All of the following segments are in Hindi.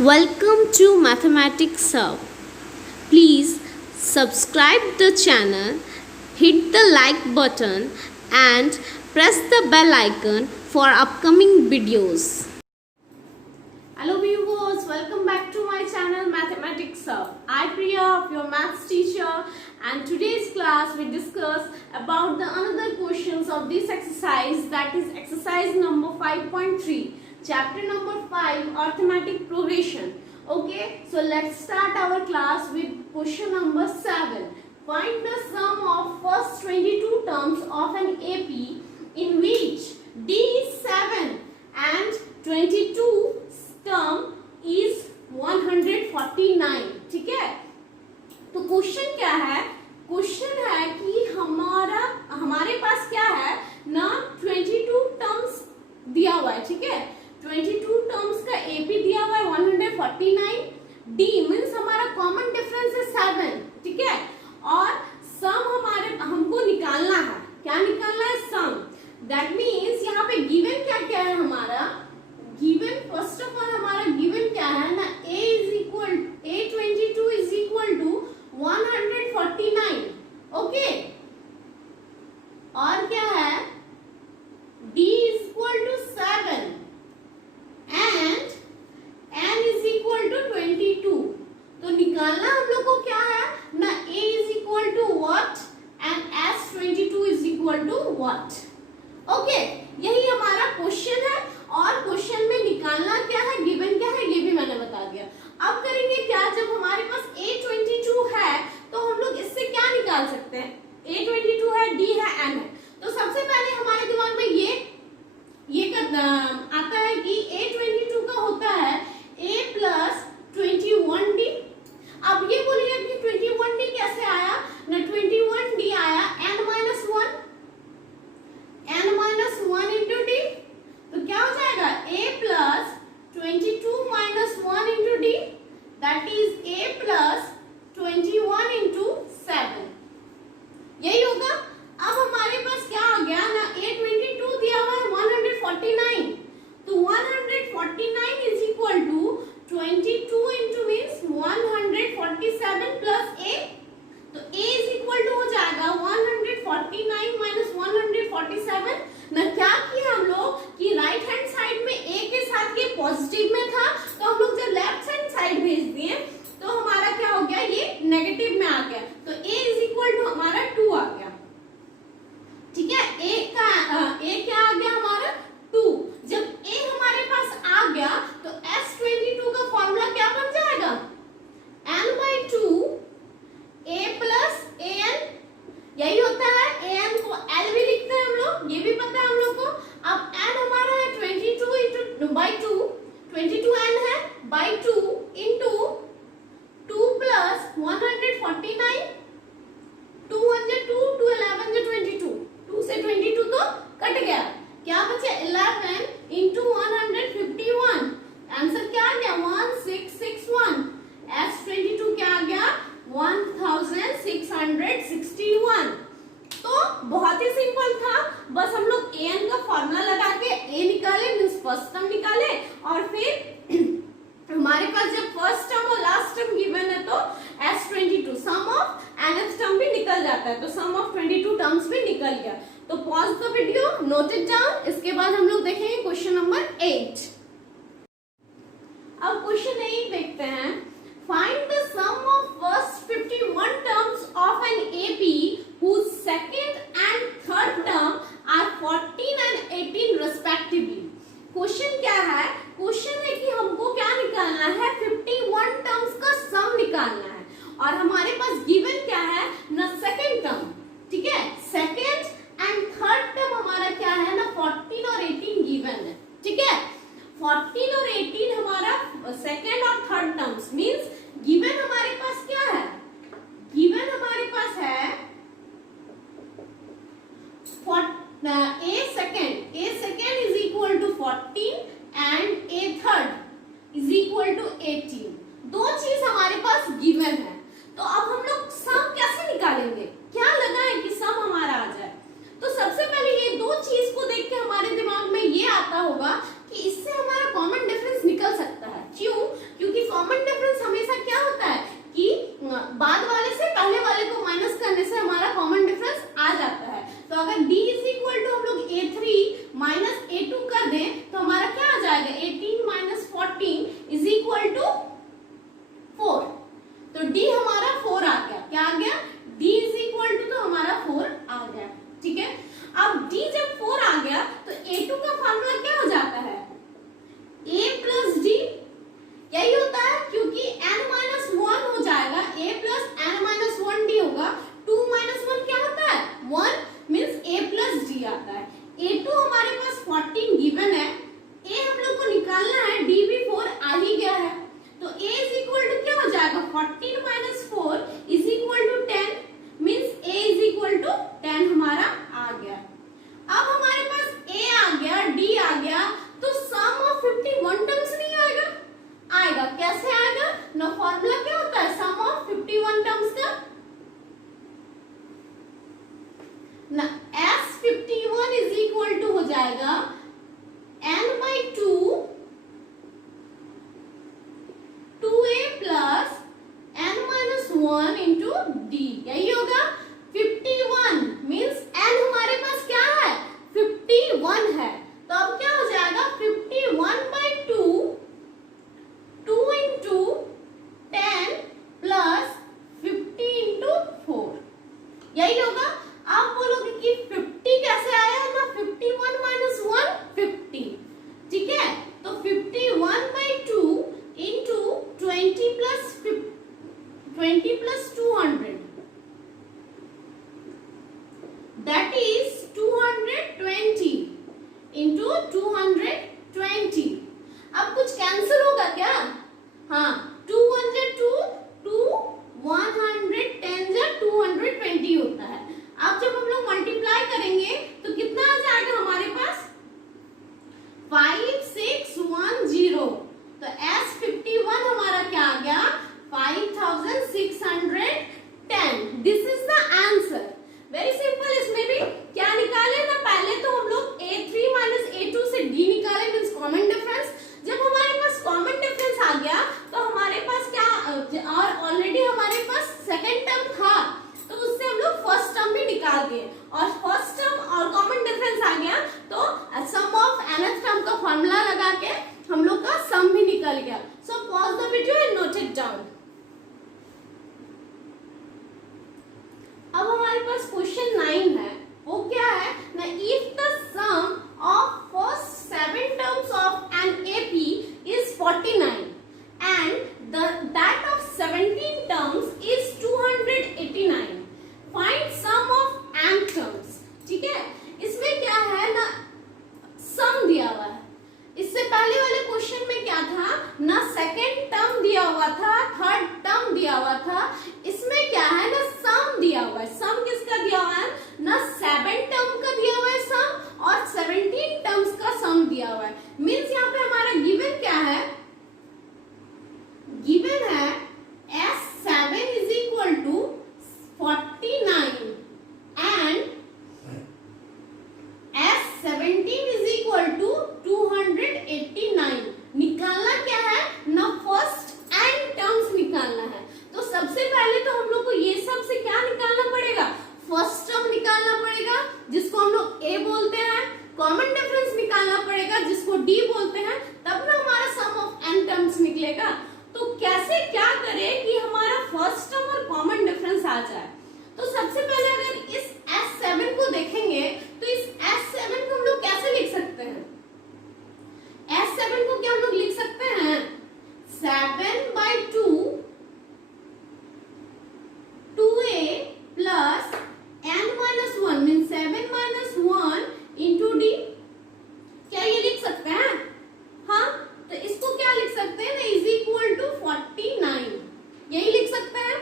Welcome to Mathematics Hub. Please subscribe the channel, hit the like button and press the bell icon for upcoming videos. Hello viewers, welcome back to my channel Mathematics Hub. I Priya, your maths teacher, and today's class we discuss about the another questions of this exercise, that is exercise number 5.3. Chapter number 5, arithmetic progression. Okay, so let's start our class with question number 7. Find the sum of first 22 terms of an AP in which D is 7 and 22 term is 149. ठीक है, तो क्वेश्चन क्या है? क्वेश्चन है कि हमारे पास क्या है ना, 22 टर्म्स दिया हुआ है. ठीक है, 22 टर्म्स का एपी दिया हुआ है 149. डी मीन्स हमारा कॉमन डिफरेंस है 7. ठीक है, और सम हमको निकालना है. क्या निकालना है? सम. दैट मीन्स यहाँ पे गिवन क्या क्या है हमारा? गिवन फर्स्ट ऑफ ऑल हमारा गिवन क्या है ना, A22 is equal to 149. Okay, और क्या है? D is equal to 7 and n is equal to 22. तो निकालना हम लोग को क्या है ना, a is equal to what and s22 is equal to what. Okay, यही हमारा क्वेश्चन है और क्वेश्चन में निकालना क्या है, गिवन क्या है, ये भी मैंने बता दिया. अब करेंगे क्या, जब हमारे पास a22 है तो हम लोग इससे क्या निकाल सकते हैं? a22 है, d है, n है. तो सबसे पहले हमारे दिमाग में ये आता है कि A22 का होता है A प्लस 21D. अब ये बोलिए कि 21D कैसे आया ना, 21D आया n माइनस 1 इंटू D. तो क्या हो जाएगा? A plus 22 minus 1 into D, that is A plus 21 into 7. यही होगा. अब हमारे पास क्या आ गया ना, A22 दिया हुआ है 149. तो 149 is equal to 22 into means 147 plus A. तो A इज इक्वल टू हो जाएगा 149 माइनस 147. ना क्या किया हम लोग कि राइट हैंड साइड में A के साथ ये पॉजिटिव में था, तो हम लोग जब लेफ्ट हैंड साइड भेज दिए तो हमारा क्या हो गया, ये नेगेटिव में आ गया. तो A इज इक्वल टू हमारा 2 आ गया. ठीक है, A क्या आ गया हमारा 2. जब A हमारे पास आ गया तो S22 का फॉर्मूला क्या बन जाएगा? n/2 A plus an. यही होता है, an को L भी लिखते हैं हम लोग, ये भी पता है हम लोग को. अब n हमारा है 22 n है बाई 2 इंटू 2 प्लस 149. 2 1 जा 2, 2 11 जा 22. 2 से 22 तो कट गया, क्या बचे 11 इंटू 151. आंसर क्या आ गया 1661. S22 क्या आ गया 1661. तो बहुत ही सिंपल था, बस हम लोग an का फॉर्मूला लगा के a निकाले, मींस फर्स्ट टर्म निकाले, और फिर हमारे पास जब फर्स्ट टर्म और लास्ट टर्म गिवन है तो S22 some of nth term भी निकल जाता है, तो सम ऑफ 22 टर्म्स भी निकल गया. तो pause the video, note it down. इसके बाद हम लोग देखेंगे क्वेश्चन नंबर 8. अब क्वेश्चन 8 देखते हैं. Find the sum of first 51 terms of an AP whose second and third term are 14 and 18 respectively. Question क्या है? क्वेश्चन है कि हमको क्या निकालना है, 51 टर्म्स का सम निकालना है, और हमारे पास गिवन क्या है ना, सेकंड टर्म. ठीक है, सेकंड एंड थर्ड टर्म हमारा क्या है ना, 14 और 18 गिवन है. ठीक है, 14 और 18 हमारा सेकंड और थर्ड टर्म्स मींस गिवन हमारे पास क्या है, गिवन हमारे पास है A second is equal to 14 and A third is equal to 18. दो चीज हमारे पास गिवन है. तो अब हम लोग सम कैसे निकालेंगे, क्या लगाएं कि सम हमारा आ जाए? तो सबसे पहले ये दो चीज को देख के हमारे दिमाग में ये आता होगा कि इससे हमारा कॉमन डिफरेंस निकल सकता है. क्यों? क्योंकि क्या? हाँ, 2 1 जा 2, 2 110 जा 220 होता है। अब जब हम लोग मल्टीप्लाई करेंगे तो कितना आ जाएगा हमारे पास? 5610। तो S51 हमारा क्या आ गया? 5610। This is the answer. Very simple. इसमें भी क्या निकाले ना, पहले तो हम लोग A3 माइनस A2 से D निकाले, मीन्स कॉमन डिफरेंस। जब हमारे पास कॉमन डिफरेंस आ गया तो हमारे पास क्या, और ऑलरेडी हमारे पास सेकंड टर्म था तो उससे हम लोग फर्स्ट टर्म भी निकाल दिए, और फर्स्ट टर्म और कॉमन डिफरेंस आ गया तो सम ऑफ nth टर्म का फॉर्मूला लगा के हम लोग का सम भी निकल गया। So pause the video and note it down. अब हमारे पास क्वेश्चन 9 है। वो क्या है ना, if the sum of first 7 terms of an AP is 49 and that of 17 terms is 289, find sum of n terms. ठीक है, इसमें क्या है ना, सम दिया हुआ है। इससे पहले वाले क्वेश्चन में क्या था ना, सेकंड टर्म दिया हुआ था, थर्ड टर्म दिया हुआ था। इसमें क्या है ना, सम दिया हुआ है। सम किसका दिया हुआ है ना, 7 टर्म का दिया हुआ है सम, और 17 टर्म्स का सम दिया हुआ है। मींस यहाँ पे हमारा गिवन क्या है, गिवन है S7 is equal to 49 and S17 is equal to 289। निकालना क्या है ना, फर्स्ट एंड टर्म्स निकालना है। तो सबसे पहले तो हम लोग को ये सब से क्या निकालना पड़ेगा, फर्स्ट टर्म निकालना पड़ेगा जिसको हम लोग A बोलते हैं, कॉमन डिफरेंस निकालना पड़ेगा जिसको D बोलते हैं, तब ना हमारा सम ऑफ n टर्म्स निकलेगा। तो कैसे क्या करें कि हमारा फर्स्ट टर्म और कॉमन डिफरेंस आ जाए। तो सबसे पहले अगर इस S7 को देखेंगे तो इस S7 को हम लोग कैसे लिख सकते हैं, S7 को क्या हम लोग लिख सकते हैं 7/2 2a plus n-1 mean 7 - 1 into d। क्या ये लिख सकते हैं? हाँ, तो इसको क्या लिख सकते हैं ना, इज इक्वल टू 49, यही लिख सकते हैं।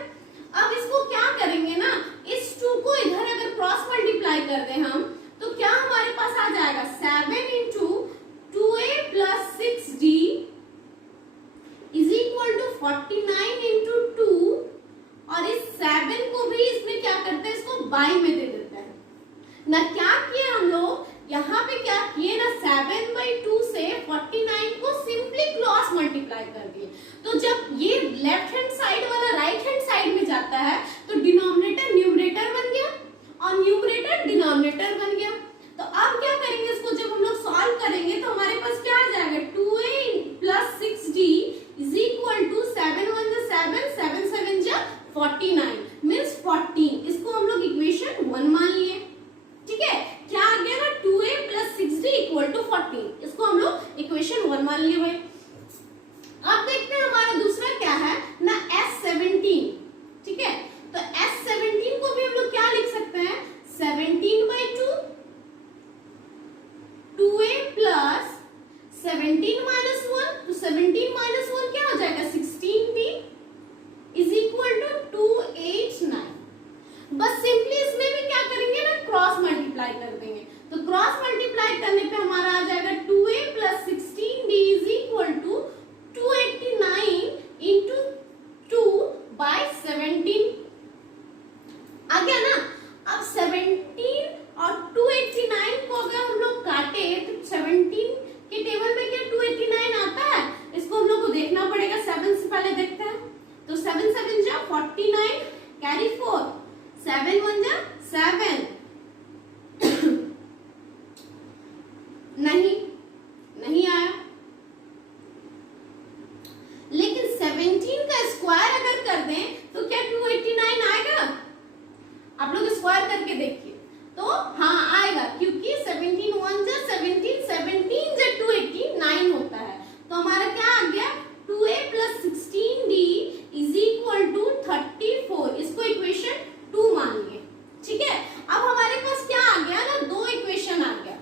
अब इसको क्या करेंगे ना, इस 2 को इधर अगर क्रॉस मल्टीप्लाई कर दें हम तो क्या हमारे पास आ जाएगा 7 into 2a plus 6d is equal to 49 into 2, और इस 7 को भी इसमें क्या करते हैं, इसको बाई में दे देते हैं ना। क्या किए हम लोग यहाँ पे, क्या किए ना, 7/2 से 49 को सिंपली क्रॉस मल्टीप्लाई कर दिए। तो जब ये लेफ्ट हैंड साइड वाला राइट हैंड साइड में जाता है तो डिनोमिनेटर न्यूमरेटर बन गया और न्यूमरेटर डिनोमिनेटर बन गया। तो अब क्या करेंगे, इसको जब हम लोग सॉल्व करेंगे तो हमारे पास क्या आ जाएगा, 2a plus 6d is equal to 7 1 जा 7, 7 7 जा 49 मींस 14। इसको हम लोग इक्वेशन 1 मान लिए। ठीक है, क्या आ गया ना, 2a plus 6d equal to 14। इसको हम लोग इक्वेशन 1 मान लिए भाई। अब देखते हैं हमारा दूसरा क्या है ना, S17। ठीक है, तो S17 को भी हम लोग क्या लिख सकते हैं, 17/2 2a plus 17 - 1, तो 17 - 1 क्या हो जाएगा 16b इज इक्वल टू 289। बस सिंपली इसमें भी क्या करेंगे ना, क्रॉस मल्टीप्लाई कर देंगे। तो क्रॉस मल्टीप्लाई करने पे हमारा आ जाएगा 2a plus 16d is equal to 289 into 2/17 आ गया ना। अब 17 और 289 को अगर हम लोग काटे तो 17 के टेबल में क्या 289 आता है, इसको हम लोग को देखना पड़ेगा। 7 से पहले देखते हैं, तो 7 7 जा 49 कैरी 4, 7 1 जा 7 नहीं आया। लेकिन 17 का स्क्वायर अगर कर दें तो क्या 289 आएगा? आप लोग स्क्वायर करके देखिए तो हाँ आएगा, क्योंकि 17 1 जा 17, 17 जा 289 होता है। तो हमारा क्या आ गया, 2a plus 16d is equal to 34। इसको इक्वेशन 2 मान लिए। ठीक है, अब हमारे पास क्या आ गया ना, 2 इक्वेशन आ गया।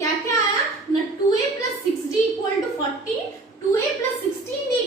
क्या क्या आया ना, 2a plus 6d equal to 40, 2a plus 16d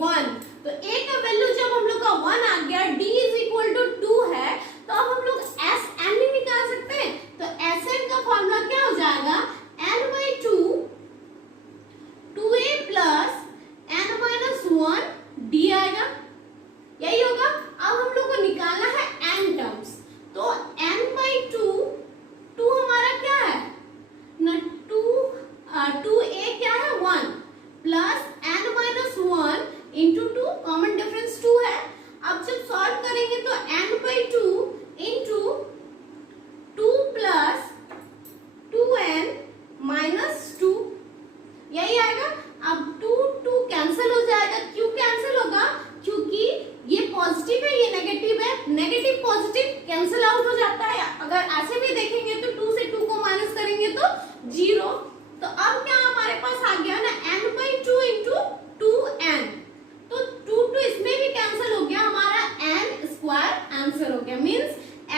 1। तो a का वैल्यू जब हम लोग का 1 आ गया, d इज इक्वल टू 2 है, तो अब हम लोग Sn ही निकाल सकते हैं। तो Sn का फॉर्मूला क्या हो जाएगा, n/2 2a plus n-1 d आएगा, यही होगा। अब हम लोग को निकालना है n टर्म्स, तो n/2 2 हमारा क्या है ना, 2a क्या है 1 plus n-1 into 2, common difference 2 है। अब जब सॉल्व करेंगे तो n/2 इंटू 2 प्लस 2n-2 यही आएगा। अब 2 कैंसिल हो जाएगा, क्यों कैंसिल होगा, क्योंकि ये पॉजिटिव है ये नेगेटिव है, नेगेटिव पॉजिटिव कैंसिल आउट हो जाता है। अगर ऐसे भी देखेंगे तो 2 से 2 को माइनस करेंगे तो 0। तो अब क्या हमारे पास आ गया ना, n/2 इंटू 2n, तो 2 इसमें भी कैंसिल हो गया, हमारा n स्क्वायर आंसर हो गया। मींस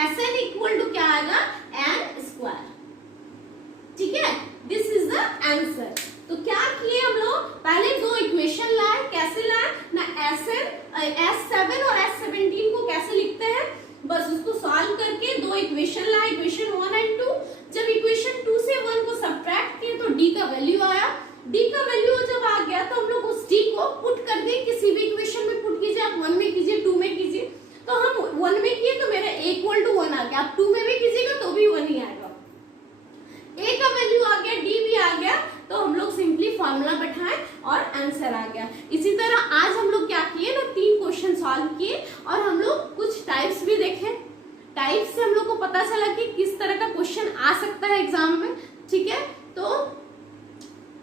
Sn इक्वल टू क्या आएगा, n स्क्वायर। ठीक है, दिस इज द आंसर। तो क्या किए हम लोग, पहले दो इक्वेशन लाए, कैसे लाए ना, S7 और S17 को कैसे लिखते हैं, बस उसको सॉल्व करके दो इक्वेशन लाए, इक्वेशन 1 एंड 2। जब इक्वेशन 2 से 1 को सब्ट्रैक्ट किए तो d का वैल्यू आया, d का वैल्यू जब आ गया तो हम लोग उस d को पुट कर दिए, किसी भी इक्वेशन में पुट कीजिए, आप 1 में कीजिए 2 में कीजिए। तो हम 1 में किए तो मेरा a इक्वल टू 1 आ गया, आप 2 में भी कीजिएगा तो भी 1 ही आएगा। a का वैल्यू आ गया, d भी आ गया, तो हम लोग सिंपली फॉर्मूला बैठाएं और आंसर आ गया। इसी तरह आज हम लोग क्या किए ना, 3 क्वेश्चन सॉल्व किए और हम लोग कुछ टाइप्स भी देखे। टाइप से हम लोग को पता चला कि किस तरह का क्वेश्चन आ सकता है एग्जाम में। ठीक है, तो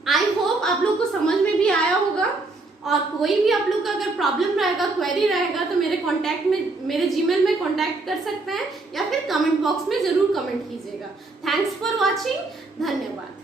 आई होप आप लोग को समझ में भी आया होगा। और कोई भी आप लोग का अगर प्रॉब्लम रहेगा, क्वेरी रहेगा, तो मेरे कांटेक्ट में, मेरे जीमेल में कांटेक्ट कर सकते हैं या फिर कमेंट बॉक्स में जरूर कमेंट कीजिएगा। थैंक्स फॉर वॉचिंग, धन्यवाद।